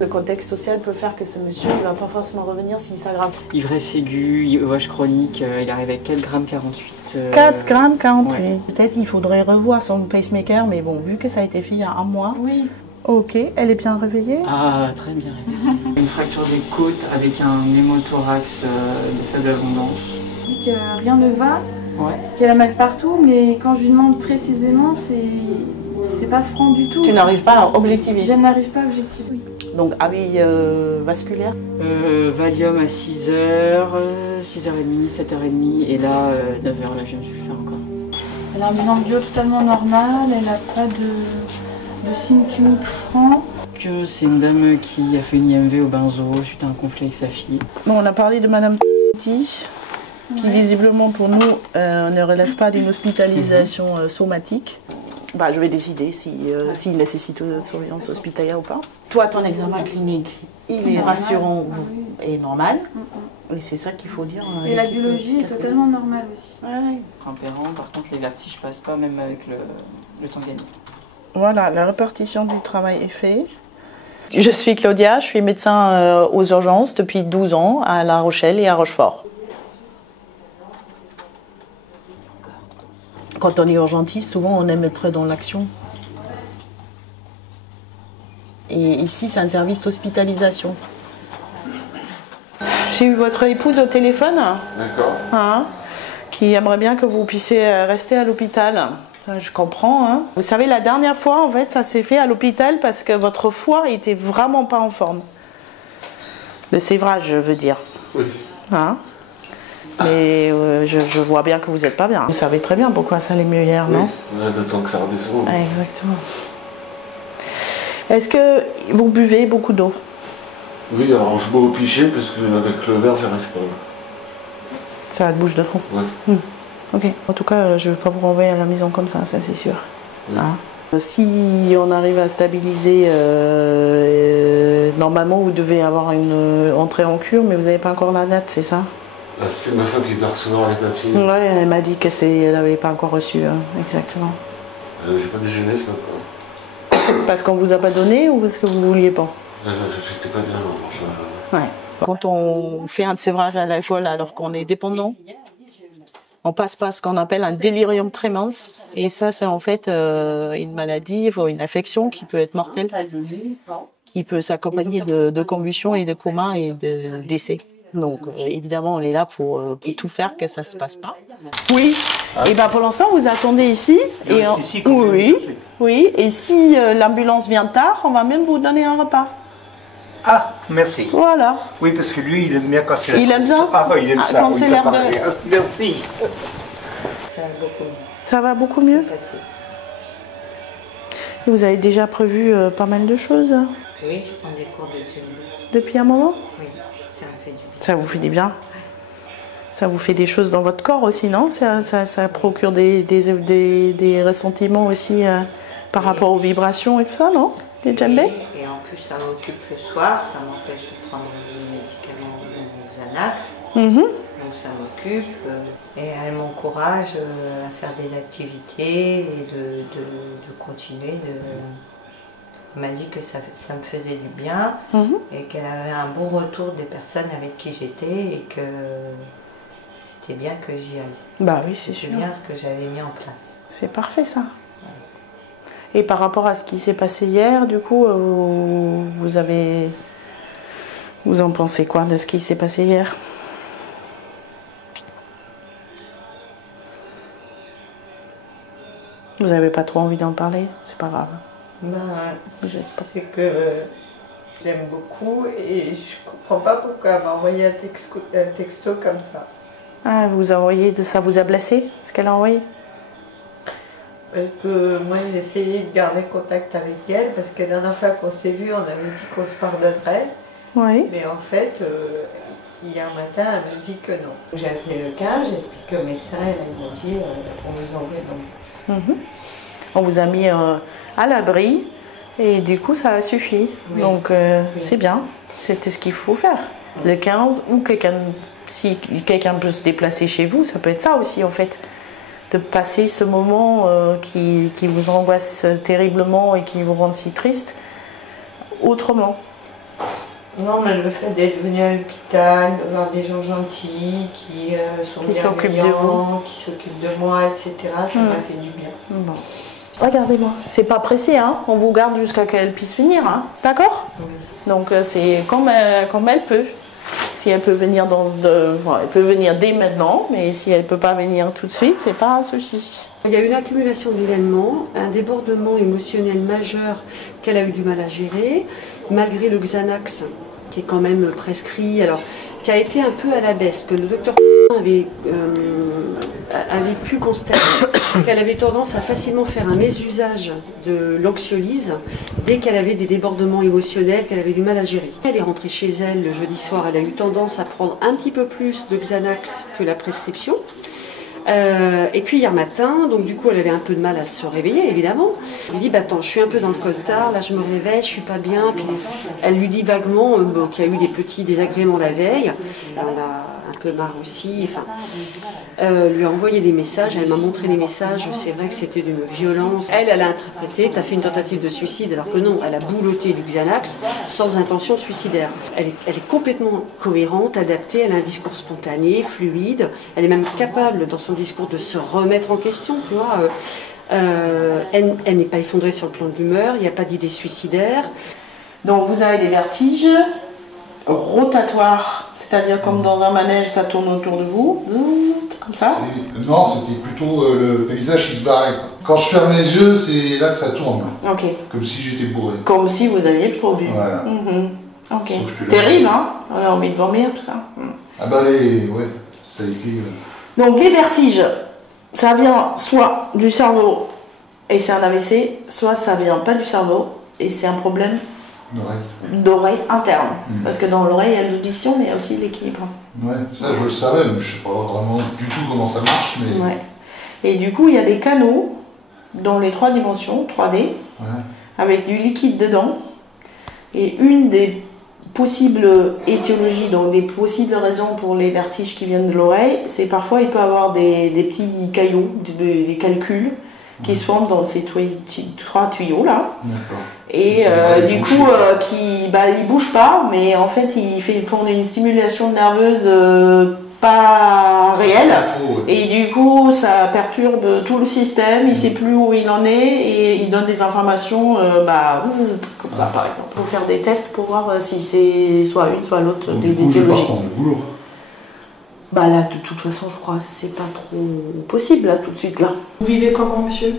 Le contexte social peut faire que ce monsieur ne va pas forcément revenir s'il s'aggrave. Ivresse aiguë, OH chronique, il arrive avec 4,48 g. 4,48 g. Ouais. Peut-être il faudrait revoir son pacemaker, mais bon, vu que ça a été fait il y a un mois. Oui. Ok, elle est bien réveillée? Ah, très bien réveillée. Une fracture des côtes avec un hémothorax de faible abondance. Elle dit que rien ne va, Ouais. qu'elle a mal partout, mais quand je lui demande précisément, c'est pas franc du tout. Tu n'arrives pas à objectiver? Je n'arrive pas à objectiver. Donc, avis vasculaire? Valium à 6h, 6h30, 7h30, et là, 9h, là je viens de le faire encore. Elle a un bilan bio totalement normal, elle n'a pas de signes cliniques francs. Que c'est une dame qui a fait une IMV au benzo suite à un conflit avec sa fille. Bon, on a parlé de Madame T, qui visiblement pour nous ne relève pas d'une hospitalisation somatique. Bah, je vais décider s'il nécessite une surveillance hospitalière ou pas. Toi, ton examen clinique, il est rassurant et normal. Et c'est ça qu'il faut dire. Et la biologie est totalement normale aussi. Ouais. Impérant, par contre les vertiges passent pas même avec le temps gagné. Voilà, la répartition du travail est faite. Je suis Claudia, je suis médecin aux urgences depuis 12 ans à La Rochelle et à Rochefort. Quand on est urgentiste, souvent on aime être dans l'action. Et ici, c'est un service d'hospitalisation. J'ai eu votre épouse au téléphone. D'accord. Hein, qui aimerait bien que vous puissiez rester à l'hôpital. Ça, je comprends. Hein. Vous savez, la dernière fois, en fait, ça s'est fait à l'hôpital parce que votre foie était vraiment pas en forme. Le sévrage, je veux dire. Oui. Hein. Mais je vois bien que vous n'êtes pas bien. Vous savez très bien pourquoi ça allait mieux hier, non? Oui, le temps que ça redescende. Exactement. Est-ce que vous buvez beaucoup d'eau? Oui, alors je bois au pichet parce qu'avec le verre, j'arrive pas. Ça a de bouche de trou. Ouais. Ok. En tout cas, je ne vais pas vous renvoyer à la maison comme ça c'est sûr. Oui. Hein? Si on arrive à stabiliser, normalement vous devez avoir une entrée en cure, mais vous n'avez pas encore la date, c'est ça? C'est ma femme qui doit recevoir les papiers. Oui, elle m'a dit qu'elle n'avait pas encore reçu, exactement. J'ai pas déjeuné ce matin. Parce qu'on vous a pas donné ou parce que vous vouliez pas? J'étais pas bien, non. Ouais. Quand on fait un sévrage à l'alcool alors qu'on est dépendant, on passe par ce qu'on appelle un délirium tremens. Et ça, c'est en fait une maladie, une affection qui peut être mortelle, qui peut s'accompagner de convulsions et de comas et de décès. Donc, évidemment, on est là pour tout faire que ça se passe pas. Oui. Et ben pour l'instant, vous attendez ici. Et oui. Et si l'ambulance vient tard, on va même vous donner un repas. Ah, merci. Voilà. Oui, parce que lui, il aime bien quand c'est... Il aime bien? Ah, il aime ça, quand oui, c'est ça l'air paraît. de... Merci. Ça va beaucoup mieux? Vous avez déjà prévu pas mal de choses? Oui, je prends des cours de djembé. Depuis un moment? Oui, ça me fait du bien. Ça vous fait du bien? Ça vous fait des choses dans votre corps aussi, non? Ça procure des ressentiments aussi par rapport aux vibrations et tout ça, non? Des djembés? Et en plus, ça m'occupe le soir, ça m'empêche de prendre les médicaments Xanax. Donc ça m'occupe. Et elle m'encourage à faire des activités et de continuer. Elle m'a dit que ça me faisait du bien et qu'elle avait un bon retour des personnes avec qui j'étais et que c'était bien que j'y aille. Bah oui, c'est sûr. C'est bien ce que j'avais mis en place. C'est parfait ça. Et par rapport à ce qui s'est passé hier, du coup, vous en pensez quoi de ce qui s'est passé hier? Vous n'avez pas trop envie d'en parler? C'est pas grave. C'est que j'aime beaucoup et je comprends pas pourquoi elle m'a envoyé un texto comme ça. Ah, vous envoyez, ça vous a blessé, ce qu'elle a envoyé? Parce que moi j'ai essayé de garder contact avec elle parce que la dernière fois qu'on s'est vu, on avait dit qu'on se pardonnerait. Oui. Mais en fait, hier matin, elle me dit que non. J'ai appelé le 15, j'ai expliqué au médecin et elle m'a dit on vous envoie donc. On vous a mis à l'abri et du coup ça a suffi. Oui. Donc c'est bien, c'était ce qu'il faut faire. Le 15 ou si quelqu'un peut se déplacer chez vous, ça peut être ça aussi en fait. De passer ce moment qui vous angoisse terriblement et qui vous rend si triste autrement. Non, mais le fait d'être venu à l'hôpital, de voir des gens gentils qui sont s'occupent de bienveillants, qui s'occupent de moi, etc., ça m'a fait du bien. Bon. Regardez-moi, c'est pas pressé, hein. On vous garde jusqu'à qu'elle puisse venir, hein. D'accord? Oui. Donc c'est comme elle peut. Si elle peut venir elle peut venir dès maintenant, mais si elle peut pas venir tout de suite, c'est pas un souci. Il y a une accumulation d'événements, un débordement émotionnel majeur qu'elle a eu du mal à gérer, malgré le Xanax qui est quand même prescrit, alors qui a été un peu à la baisse, que le docteur avait pu constater qu'elle avait tendance à facilement faire un mésusage de l'anxiolyse dès qu'elle avait des débordements émotionnels, qu'elle avait du mal à gérer. Elle est rentrée chez elle le jeudi soir, elle a eu tendance à prendre un petit peu plus de Xanax que la prescription. Et puis hier matin, donc du coup elle avait un peu de mal à se réveiller évidemment. Elle lui dit bah attends, je suis un peu dans le coltard, là je me réveille, je suis pas bien. Puis elle lui dit vaguement qu'il y a eu des petits désagréments la veille. Elle en a un peu marre aussi. Enfin, lui a envoyé des messages, elle m'a montré des messages. C'est vrai que c'était d'une violence. Elle a interprété, t'as fait une tentative de suicide, alors que non, elle a bouloté du Xanax sans intention suicidaire. Elle est complètement cohérente, adaptée, elle a un discours spontané, fluide. Elle est même capable dans son discours de se remettre en question, tu vois. Elle n'est pas effondrée sur le plan de l'humeur, il n'y a pas d'idée suicidaire. Donc vous avez des vertiges rotatoires, c'est-à-dire comme dans un manège, ça tourne autour de vous, zzz, comme ça. Non, c'était plutôt le paysage qui se barrait. Quand je ferme les yeux, c'est là que ça tourne. Ok. Comme si j'étais bourré. Comme si vous aviez trop bu. Voilà. Ok. Là, terrible, hein. On a envie de vomir, tout ça. Ah bah ouais, ça a été... Donc les vertiges, ça vient soit du cerveau et c'est un AVC, soit ça vient pas du cerveau et c'est un problème d'oreille interne. Parce que dans l'oreille, il y a l'audition, mais il y a aussi l'équilibre. Ouais, ça je le savais, mais je sais pas vraiment du tout comment ça marche. Mais... Ouais. Et du coup, il y a des canaux dans les 3 dimensions, 3D, avec du liquide dedans. Et une des possibles étiologies, donc des possibles raisons pour les vertiges qui viennent de l'oreille, c'est parfois il peut y avoir des petits cailloux, des calculs qui se forment dans ces 3 tuyaux là. Et du coup, ils bougent pas, mais en fait ils font une stimulation nerveuse pas réelle. Et du coup, ça perturbe tout le système, il ne sait plus où il en est et il donne des informations comme ça par exemple. Il faut faire des tests pour voir si c'est soit une, soit l'autre des étiologies. Bah là, de toute façon, je crois que c'est pas trop possible là, tout de suite là. Vous vivez comment, monsieur?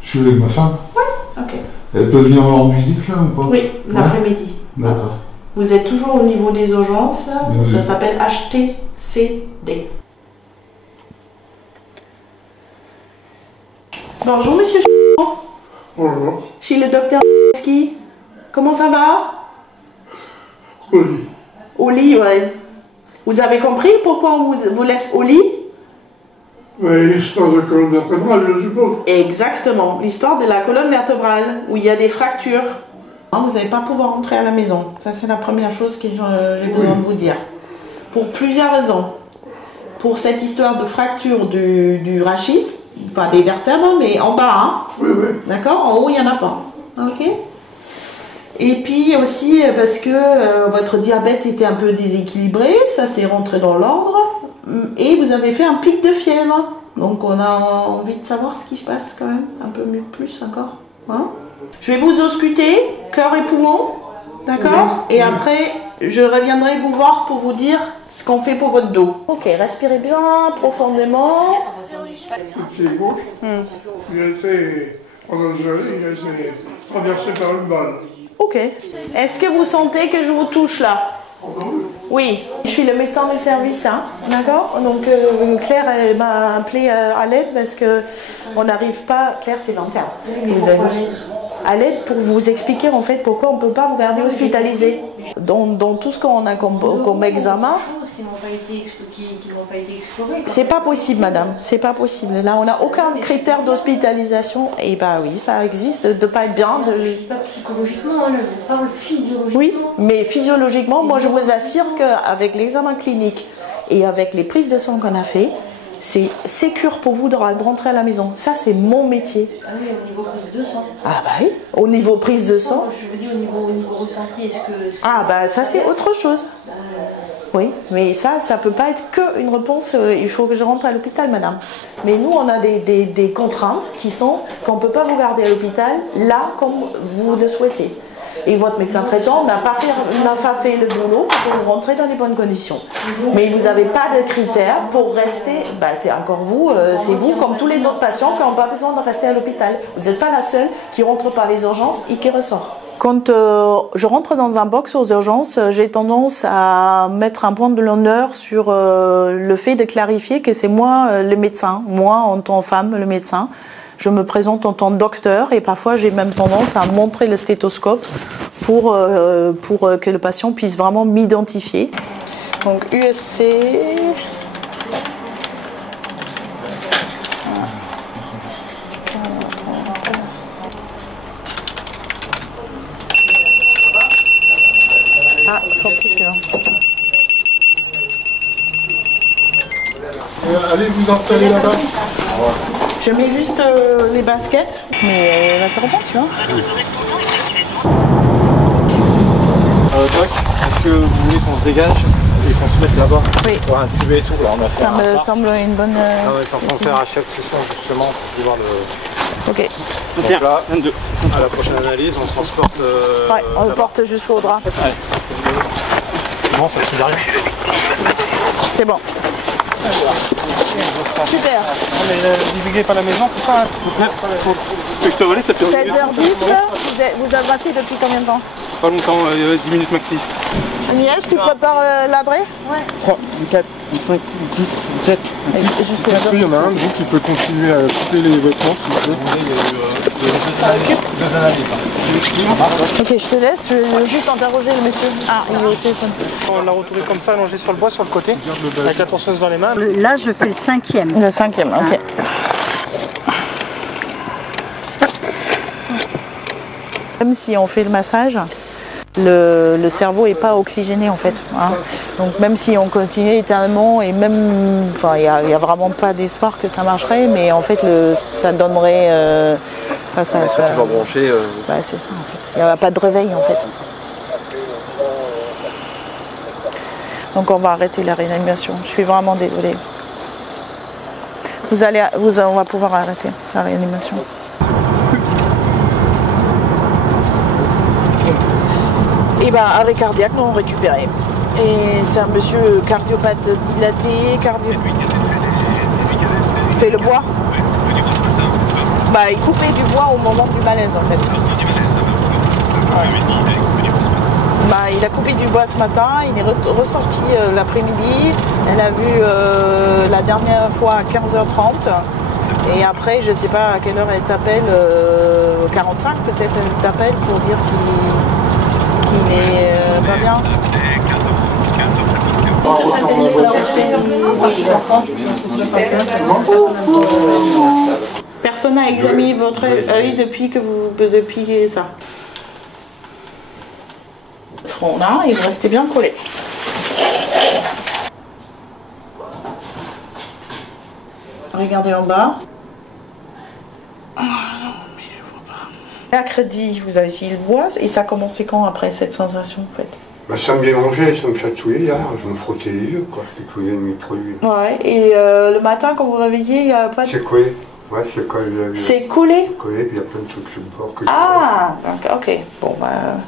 Je suis avec ma femme. Oui, ok. Elle peut venir me rendre visite là ou pas? Oui, l'après-midi. D'accord. Vous êtes toujours au niveau des urgences, ça s'appelle HTCD. Bonjour, monsieur. Bonjour. Je suis le docteur Ski. Comment ça va? Au lit. Au lit, ouais. Vous avez compris pourquoi on vous laisse au lit? Oui, l'histoire de la colonne vertébrale, je suppose. Exactement, l'histoire de la colonne vertébrale, où il y a des fractures. Vous n'allez pas pouvoir rentrer à la maison. Ça, c'est la première chose que j'ai besoin de vous dire. Pour plusieurs raisons. Pour cette histoire de fracture du rachis, enfin des vertèbres, mais en bas, hein. Oui, oui. D'accord? En haut, il n'y en a pas. Ok? Et puis aussi parce que votre diabète était un peu déséquilibré, ça s'est rentré dans l'ordre, et vous avez fait un pic de fièvre. Donc on a envie de savoir ce qui se passe quand même, un peu mieux, plus encore. Hein? Je vais vous ausculter, cœur et poumon, d'accord? Et après, je reviendrai vous voir pour vous dire ce qu'on fait pour votre dos. Ok, respirez bien profondément. Le pied gauche, il a été, en Algérie, il a été traversé par une balle. Ok. Est-ce que vous sentez que je vous touche là? Oui. Je suis le médecin du service, hein, d'accord? Donc Claire m'a appelé à l'aide parce que on n'arrive pas... Claire, c'est dentaire. Vous avez à l'aide pour vous expliquer en fait pourquoi on ne peut pas vous garder hospitalisé. Dans tout ce qu'on a comme examen, qui n'ont pas été explorés. c'est pas possible, madame, c'est pas possible. Là, on n'a aucun critère d'hospitalisation. Et bah oui, ça existe de pas être bien. Je ne dis pas psychologiquement, je parle physiologiquement. Oui, mais physiologiquement, moi je vous assure qu'avec l'examen clinique et avec les prises de sang qu'on a fait, c'est sécure pour vous de rentrer à la maison. Ça, c'est mon métier. Ah oui, au niveau prise de sang. Ah bah oui, au niveau prise de sang. Je veux dire au niveau ressenti. ressenti. Est-ce que... Ah bah ça c'est autre chose. Oui, mais ça peut pas être qu'une réponse, il faut que je rentre à l'hôpital, madame. Mais nous, on a des contraintes qui sont qu'on ne peut pas vous garder à l'hôpital là comme vous le souhaitez. Et votre médecin traitant n'a pas fait le boulot pour vous rentrer dans les bonnes conditions. Mais vous n'avez pas de critères pour rester, bah, c'est encore vous, c'est vous comme tous les autres patients qui n'ont pas besoin de rester à l'hôpital. Vous n'êtes pas la seule qui rentre par les urgences et qui ressort. Quand je rentre dans un box aux urgences, j'ai tendance à mettre un point de l'honneur sur le fait de clarifier que c'est moi le médecin, moi en tant que femme le médecin. Je me présente en tant que docteur et parfois j'ai même tendance à montrer le stéthoscope pour que le patient puisse vraiment m'identifier. Donc USC... Ah, sorti celui-là. Allez vous installer là-bas. Je mets juste les baskets, mais elle va te reprendre, tu vois. Doc, est-ce que vous voulez qu'on se dégage et qu'on se mette là-bas Oui. Pour intuber et tout, là on a fait Ça me semble une bonne... Ah ouais, t'es en train de faire à chaque session justement pour voir le... Ok. Donc là, à la prochaine analyse, on transporte... Ouais, on le porte jusqu'au drap. Ouais. Bon, ça qui arrive. C'est bon. Super. On divulguez pas la maison, tout ça. 16h10, vous avez passé depuis combien de temps? Pas longtemps, 10 minutes maxi. Agnès, tu prépares l'adresse? Ouais. 3, 4, 5, 6, 7. Il y en a un vous qui peut continuer à couper les vêtements si vous voulez. Deux analyses. Ok, je te laisse, je vais juste interroger le monsieur. Ah, il est au téléphone. On l'a retourné comme ça, allongé sur le bois, sur le côté, avec la torseuse dans les mains. Là, je fais le 5e. Le 5e, ok. Même si on fait le massage, le cerveau n'est pas oxygéné en fait. Hein. Donc même si on continue éternellement et même, enfin, il n'y a vraiment pas d'espoir que ça marcherait, mais en fait ça donnerait... ça toujours branché. Bah, c'est ça en fait. Il n'y a pas de réveil en fait. Donc on va arrêter la réanimation. Je suis vraiment désolée. On va pouvoir arrêter la réanimation. Et ben arrêt cardiaque non récupéré. Et c'est un monsieur cardiopathe dilaté, Il fait le bois. Bah il coupait du bois au moment du malaise en fait. Ouais. Bah, il a coupé du bois ce matin, il est ressorti l'après-midi. Elle a vu la dernière fois à 15h30. Et après, je sais pas à quelle heure elle t'appelle, 45 peut-être, elle t'appelle pour dire qu'il n'est pas bien. Personne n'a examiné votre œil depuis ça. Le front là, il restait bien collé. Regardez en bas. Oh, non, mais je vois pas. Mercredi, vous avez essayé le bois et ça a commencé quand après cette sensation en fait? Bah, ça me dérangeait, ça me chatouillait hier, je me frottais les yeux quoi, je chatouillais de mes produits. Ouais, et le matin quand vous vous réveillez, il n'y a pas de... C'est collé, ouais, c'est collé. C'est collé? Collé, puis il y a plein de trucs sur le bord que Ah, ok, bon bah...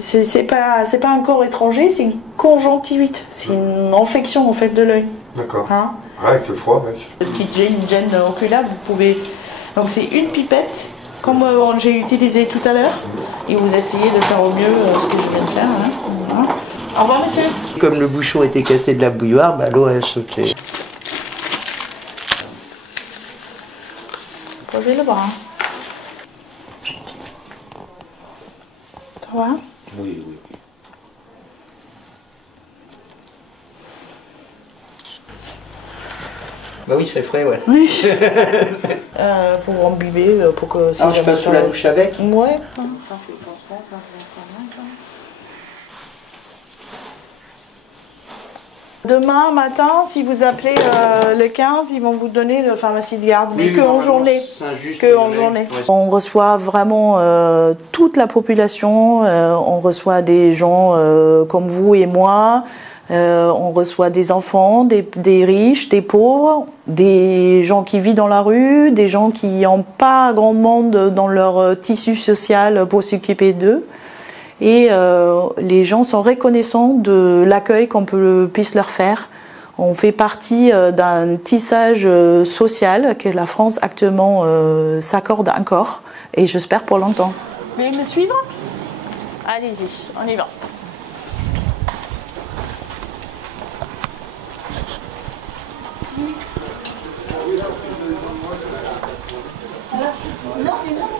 C'est pas un corps étranger, c'est une conjonctivite, c'est une infection en fait de l'œil. D'accord. Hein? Ouais, avec le froid, ouais. Petite gêne oculaire, vous pouvez... Donc c'est une pipette, comme j'ai utilisé tout à l'heure, et vous essayez de faire au mieux ce que je viens de faire. Hein. Voilà. Au revoir monsieur. Comme le bouchon était cassé de la bouilloire, bah, l'eau a sauté. Posez le bras. Ça va? Oui, oui. Bah oui, c'est frais, ouais. Oui. Pour embuber, pour que... Ah, je passe sous la douche avec? Ouais. Demain matin, si vous appelez le 15, ils vont vous donner le pharmacie de garde, mais que en journée. Que en journée. Ouais. On reçoit vraiment toute la population. On reçoit des gens comme vous et moi. On reçoit des enfants, des riches, des pauvres, des gens qui vivent dans la rue, des gens qui n'ont pas grand monde dans leur tissu social pour s'occuper d'eux. Et les gens sont reconnaissants de l'accueil qu'on puisse leur faire. On fait partie d'un tissage social que la France actuellement s'accorde encore, et j'espère pour longtemps. Vous voulez me suivre? Allez-y, on y va. Non, mais non.